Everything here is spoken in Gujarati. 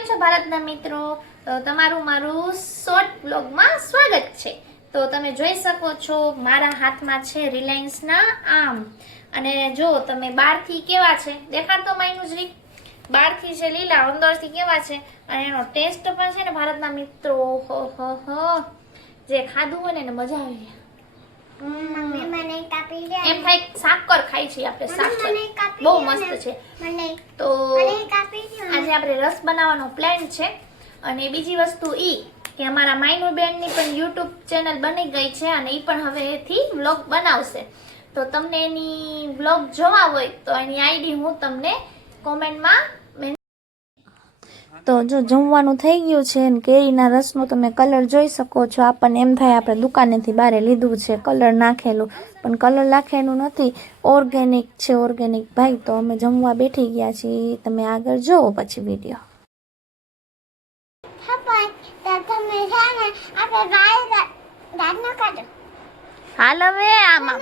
કેમ છો ભારતના મિત્રો? તમારું મારું શોર્ટ બ્લોગમાં સ્વાગત છે. તો તમે જોઈ શકો છો મારા હાથમાં છે રિલાયન્સના આમ, અને જો તમે બહારથી કેવા છે દેખાડતો માયનું જ રીત, બહારથી છે લીલા, અંદરથી કેવા છે, અને એનો ટેસ્ટ પણ છે ને ભારતના મિત્રો, જે ખાધું હોય ને એને મજા આવી જાય. એમ થાય સાકર ખાઈ છીએ આપણે, સાકર બહુ મસ્ત છે. તો આજે આપણે રસ બનાવવાનો પ્લાન છે. અને બીજી વસ્તુ ઈ કે અમારા માયનુ બેનની પણ યુટ્યુબ ચેનલ બની ગઈ છે અને ઈ પણ હવેથી વ્લોગ બનાવશે. તો તમને એની વ્લોગ જોવા હોય તો એની આઈડી હું તમને કોમેન્ટમાં. તો જો જમવાનું થઈ ગયું છે ને કેરીના રસનો તમે કલર જોઈ શકો છો. આપણને એમ થાય આપણે દુકાનેથી બહાર લીધું છે કલર નાખેલું, પણ કલર નાખેલું નથી, ઓર્ગેનિક છે, ઓર્ગેનિક ભાઈ. તો અમે જમવા બેઠી ગયા છીએ, તમે આગળ જોવો પછી વિડીયો. હાલ હવે આમાં